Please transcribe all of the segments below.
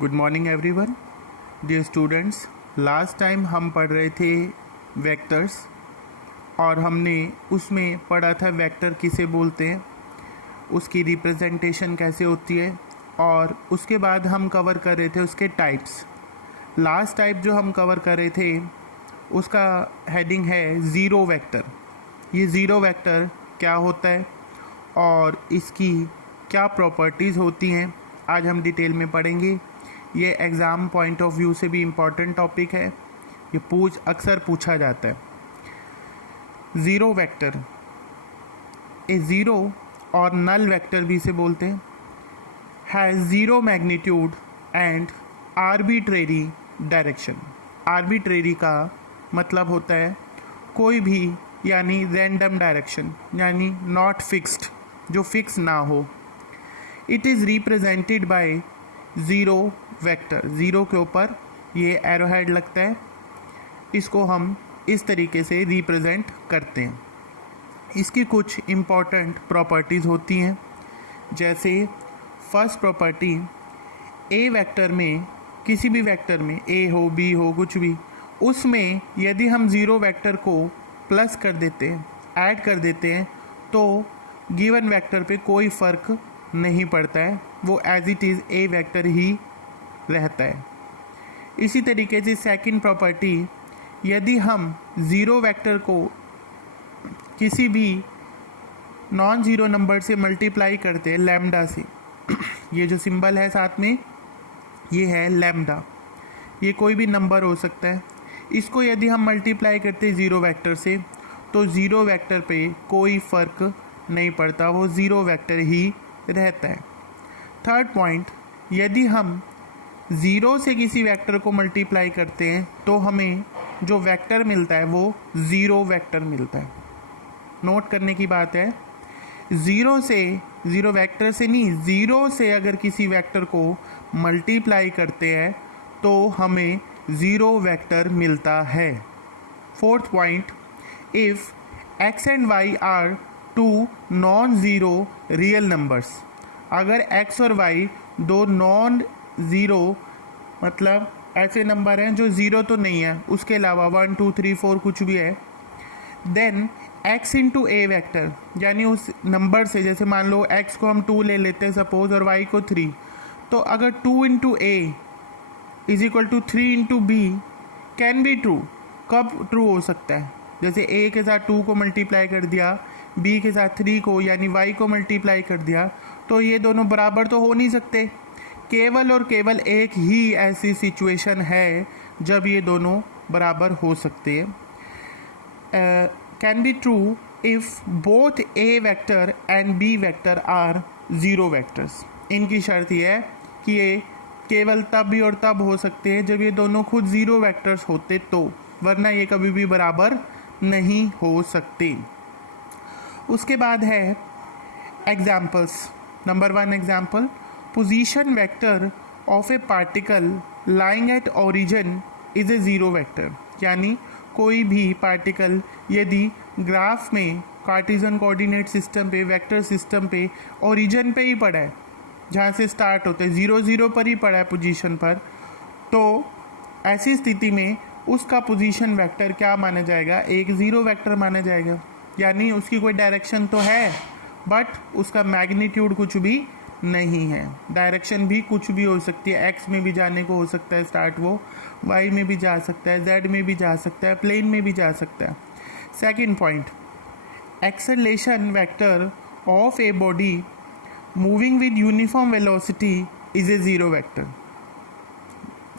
Good morning everyone. Dear students, last time हम पढ़ रहे थे वेक्टर्स और हमने उसमें पढ़ा था वेक्टर किसे बोलते हैं, उसकी रिप्रेजेंटेशन कैसे होती है और उसके बाद हम कवर कर रहे थे उसके टाइप्स। लास्ट टाइप जो हम कवर कर रहे थे उसका हेडिंग है ज़ीरो वेक्टर। ये ज़ीरो वेक्टर क्या होता है और इसकी क्या प्रॉपर्टीज़ होती हैं आज हम डिटेल में पढ़ेंगे। ये एग्ज़ाम पॉइंट ऑफ व्यू से भी इम्पॉर्टेंट टॉपिक है, ये अक्सर पूछा जाता है। ज़ीरो वेक्टर, ए ज़ीरो और नल वेक्टर भी इसे बोलते हैं, has zero magnitude and arbitrary direction. Arbitrary का मतलब होता है कोई भी यानी रैंडम डायरेक्शन, यानी नॉट फिक्स्ड, जो फिक्स ना हो। It is represented by zero vector. Zero के ऊपर ये एरो हेड लगता है, इसको हम इस तरीके से रिप्रेजेंट करते हैं। इसकी कुछ इम्पॉर्टेंट प्रॉपर्टीज़ होती हैं, जैसे फर्स्ट प्रॉपर्टी, ए वेक्टर में, किसी भी वेक्टर में, ए हो बी हो कुछ भी, उसमें यदि हम ज़ीरो वेक्टर को प्लस कर देते हैं, ऐड कर देते हैं, तो गिवन वेक्टर पे कोई फ़र्क नहीं पड़ता है, वो as it is a vector ही रहता है। इसी तरीके से सेकंड प्रॉपर्टी, यदि हम ज़ीरो वेक्टर को किसी भी नॉन ज़ीरो नंबर से मल्टीप्लाई करते हैं लैम्डा से, ये जो सिंबल है साथ में ये है लैम्डा, ये कोई भी नंबर हो सकता है, इसको यदि हम मल्टीप्लाई करते हैं ज़ीरो वेक्टर से तो ज़ीरो वेक्टर पे कोई फ़र्क नहीं पड़ता, वो ज़ीरो वेक्टर ही रहता है। थर्ड पॉइंट, यदि हम ज़ीरो से किसी वेक्टर को मल्टीप्लाई करते हैं तो हमें जो वेक्टर मिलता है वो ज़ीरो वेक्टर मिलता है। नोट करने की बात है, ज़ीरो से, ज़ीरो वेक्टर से नहीं, ज़ीरो से अगर किसी वेक्टर को मल्टीप्लाई करते हैं तो हमें ज़ीरो वेक्टर मिलता है। Fourth point, if x and y are two non zero real numbers, अगर x और y दो नॉन ज़ीरो मतलब ऐसे नंबर हैं जो ज़ीरो तो नहीं है, उसके अलावा 1 2 3 4 कुछ भी है, देन x इंटू ए वैक्टर, यानी उस नंबर से, जैसे मान लो x को हम 2 ले लेते हैं सपोज और y को 3, तो अगर 2 into a is equal to 3 into b can be true. कब ट्रू हो सकता है? जैसे a के साथ 2 को मल्टीप्लाई कर दिया, b के साथ 3 को यानी y को मल्टीप्लाई कर दिया, तो ये दोनों बराबर तो हो नहीं सकते। केवल और केवल एक ही ऐसी सिचुएशन है जब ये दोनों बराबर हो सकते हैं। Can be true if both a vector and b vector are zero vectors. इनकी शर्त यह है कि ये केवल तब भी और तब हो सकते हैं जब ये दोनों खुद ज़ीरो वेक्टर्स होते तो, वरना ये कभी भी बराबर नहीं हो सकते। उसके बाद है examples. Number 1 example, position vector of A particle lying at origin is a zero vector. यानी कोई भी पार्टिकल यदि ग्राफ में कार्टेशियन कोऑर्डिनेट सिस्टम पे, वेक्टर सिस्टम पे, ओरिजिन पे ही पड़ा है, जहाँ से स्टार्ट होते हैं 0 0 पर ही पड़ा है पोजीशन पर, तो ऐसी स्थिति में उसका पोजीशन वेक्टर क्या माना जाएगा? एक ज़ीरो वेक्टर माना जाएगा। यानी उसकी कोई डायरेक्शन तो है बट उसका मैग्नीट्यूड कुछ भी नहीं है। डायरेक्शन भी कुछ भी हो सकती है, एक्स में भी जाने को हो सकता है स्टार्ट, वो वाई में भी जा सकता है, जेड में भी जा सकता है, प्लेन में भी जा सकता है। Second point, acceleration vector of a body moving with uniform velocity is a zero vector.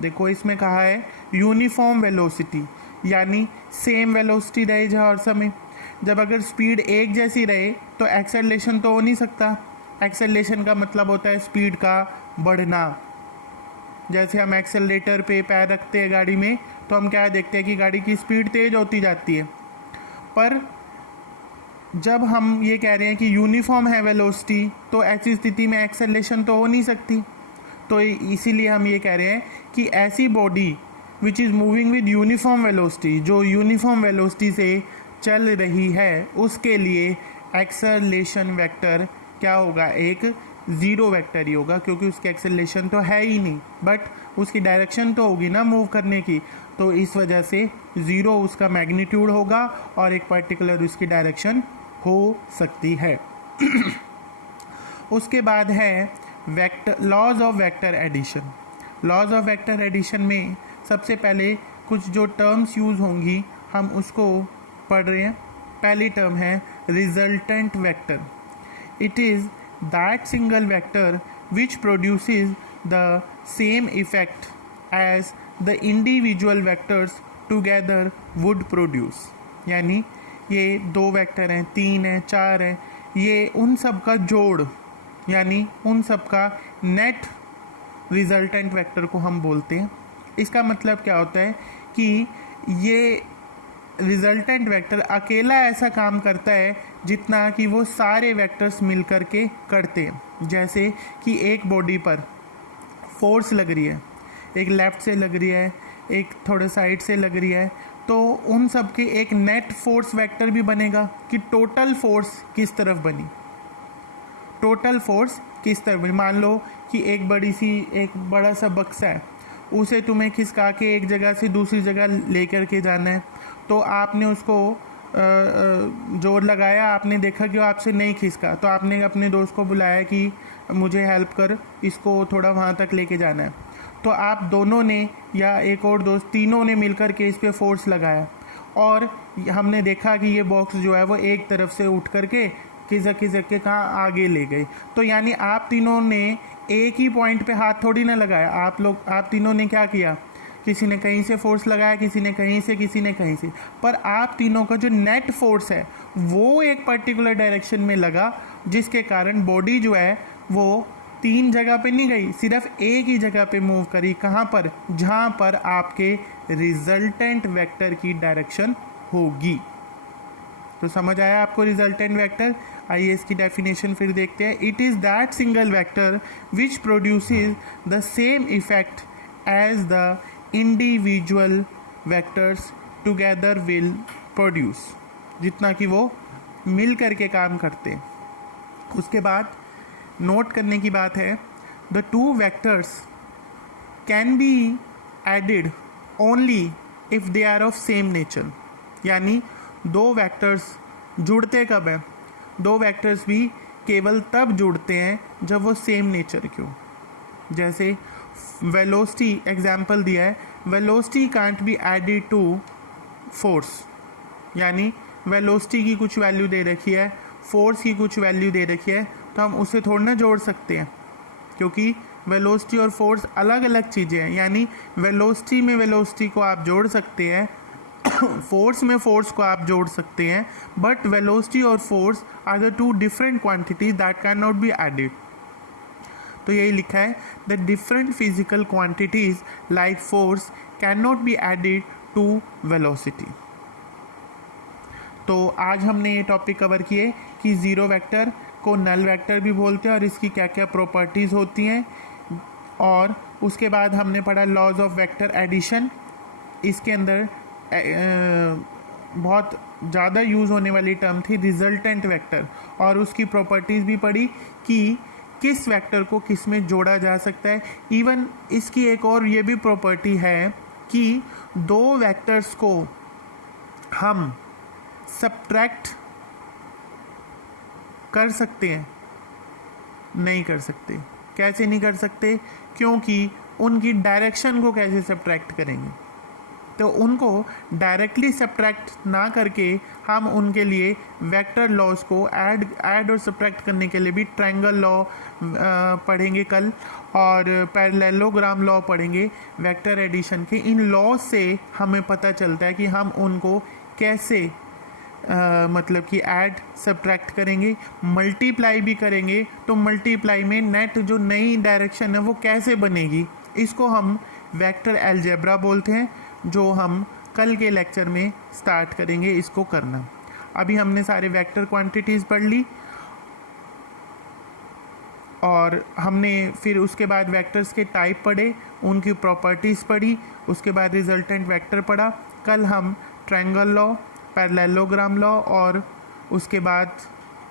देखो इसमें कहा है यूनिफॉर्म वेलोसिटी, यानी सेम वेलोसिटी रहे जहाँ हर समय। जब अगर स्पीड एक जैसी रहे तो एक्सेलरेशन तो हो नहीं सकता। एक्सेलरेशन का मतलब होता है स्पीड का बढ़ना। जैसे हम एक्सेलरेटर पे पैर रखते हैं गाड़ी में तो हम क्या देखते हैं कि गाड़ी की स्पीड तेज़ होती जाती है, पर जब हम ये कह रहे हैं कि यूनिफॉर्म है वेलोसिटी तो ऐसी स्थिति में एक्सेलरेशन तो हो नहीं सकती। तो इसीलिए हम ये कह रहे हैं कि ऐसी body which is moving with uniform velocity, जो यूनिफॉर्म वेलोसिटी से चल रही है, उसके लिए एक्सेलरेशन वेक्टर क्या होगा? एक ज़ीरो वेक्टर ही होगा, क्योंकि उसकी एक्सेलरेशन तो है ही नहीं, बट उसकी डायरेक्शन तो होगी ना मूव करने की, तो इस वजह से ज़ीरो उसका मैग्नीट्यूड होगा और एक पर्टिकुलर उसकी डायरेक्शन हो सकती है। उसके बाद है vector, laws of vector addition. Laws of vector addition में सबसे पहले कुछ जो टर्म्स यूज़ होंगी हम उसको पढ़ रहे हैं। पहली टर्म है resultant vector. It is that single vector which produces the same effect as the individual vectors together would produce. यानी ये 2 वेक्टर हैं, 3 हैं, 4 हैं, ये उन सब का जोड़, यानी उन सब का नेट रिजल्टेंट वेक्टर को हम बोलते हैं। इसका मतलब क्या होता है कि ये रिजल्टेंट वेक्टर अकेला ऐसा काम करता है जितना कि वो सारे वेक्टर्स मिल कर के करते हैं। जैसे कि एक बॉडी पर फोर्स लग रही है, एक लेफ़्ट से लग रही है, एक थोड़े साइड से लग रही है, तो उन सब के एक नेट फोर्स वेक्टर भी बनेगा कि टोटल फोर्स किस तरफ बनी, टोटल फोर्स किस तरफ बनी। मान लो कि एक बड़ा सा बक्सा है, उसे तुम्हें खिसका के एक जगह से दूसरी जगह लेकर के जाना है, तो आपने उसको जोर लगाया, आपने देखा कि वो आपसे नहीं खिसका, तो आपने अपने दोस्त को बुलाया कि मुझे हेल्प कर, इसको थोड़ा वहाँ तक लेके जाना है। तो आप दोनों ने या एक और दोस्त, तीनों ने मिलकर के इस पे फोर्स लगाया और हमने देखा कि ये बॉक्स जो है वो एक तरफ से उठ करके खिसक के कहाँ आगे ले गए। तो यानी आप तीनों ने एक ही पॉइंट पे हाथ थोड़ी ना लगाया, आप तीनों ने क्या किया, किसी ने कहीं से फोर्स लगाया, किसी ने कहीं से, किसी ने कहीं से, पर आप तीनों का जो नेट फोर्स है वो एक पर्टिकुलर डायरेक्शन में लगा, जिसके कारण बॉडी जो है वो 3 जगह पे नहीं गई, सिर्फ एक ही जगह पे मूव करी। कहाँ पर? जहाँ पर आपके रिजल्टेंट वेक्टर की डायरेक्शन होगी। तो समझ आया आपको रिजल्टेंट वेक्टर? आइए इसकी डेफिनेशन फिर देखते हैं। It is that single vector which produces the same effect as the individual vectors together will produce, जितना कि वो मिल करके काम करते हैं। उसके बाद नोट करने की बात है, the 2 vectors can be added only if they are of same nature. यानी 2 वेक्टर्स जुड़ते कब हैं? 2 वेक्टर्स भी केवल तब जुड़ते हैं जब वो सेम नेचर के हो। जैसे वेलोसिटी एग्जाम्पल दिया है, velocity can't be added to force. यानी वेलोसिटी की कुछ वैल्यू दे रखी है, फोर्स की कुछ वैल्यू दे रखी है, तो हम उसे थोड़ा ना जोड़ सकते हैं, क्योंकि वेलोसिटी और फोर्स अलग अलग चीज़ें हैं। यानी वेलोसिटी में वेलोसिटी को आप जोड़ सकते हैं, फोर्स में फोर्स को आप जोड़ सकते हैं, बट वेलोसिटी और force are the 2 different quantities that can not be added. तो यही लिखा है, the different physical quantities like force can not be added to velocity. तो आज हमने ये टॉपिक कवर किए कि ज़ीरो वेक्टर को नल वेक्टर भी बोलते हैं और इसकी क्या क्या प्रॉपर्टीज़ होती हैं। और उसके बाद हमने पढ़ा लॉज ऑफ वेक्टर एडिशन। इसके अंदर बहुत ज़्यादा यूज़ होने वाली टर्म थी रिजल्टेंट वेक्टर, और उसकी प्रॉपर्टीज़ भी पढ़ी कि किस वेक्टर को किस में जोड़ा जा सकता है। इवन इसकी एक और ये भी प्रॉपर्टी है कि 2 वेक्टर्स को हम सब्ट्रैक्ट कर सकते हैं, नहीं कर सकते। कैसे नहीं कर सकते? क्योंकि उनकी डायरेक्शन को कैसे सब्ट्रैक्ट करेंगे? तो उनको डायरेक्टली सब्ट्रैक्ट ना करके हम उनके लिए वेक्टर लॉज को ऐड और सब्ट्रैक्ट करने के लिए भी ट्रायंगल लॉ पढ़ेंगे कल, और पैरेललोग्राम लॉ पढ़ेंगे वेक्टर एडिशन के। इन लॉ से हमें पता चलता है कि हम उनको कैसे मतलब कि ऐड सब्ट्रैक्ट करेंगे, मल्टीप्लाई भी करेंगे। तो मल्टीप्लाई में नेट जो नई डायरेक्शन है वो कैसे बनेगी, इसको हम वेक्टर अलजेब्रा बोलते हैं, जो हम कल के लेक्चर में स्टार्ट करेंगे इसको करना। अभी हमने सारे वेक्टर क्वांटिटीज़ पढ़ ली, और हमने फिर उसके बाद वेक्टर्स के टाइप पढ़े, उनकी प्रॉपर्टीज़ पढ़ी, उसके बाद रिजल्टेंट वेक्टर पढ़ा। कल हम ट्रायंगल लॉ, पैरेललोग्राम लॉ और उसके बाद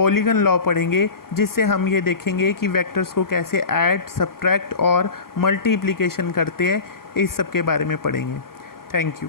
पॉलीगन लॉ पढ़ेंगे, जिससे हम ये देखेंगे कि वेक्टर्स को कैसे ऐड, सब्ट्रैक्ट और मल्टीप्लिकेशन करते हैं। इस सब के बारे में पढ़ेंगे। Thank you.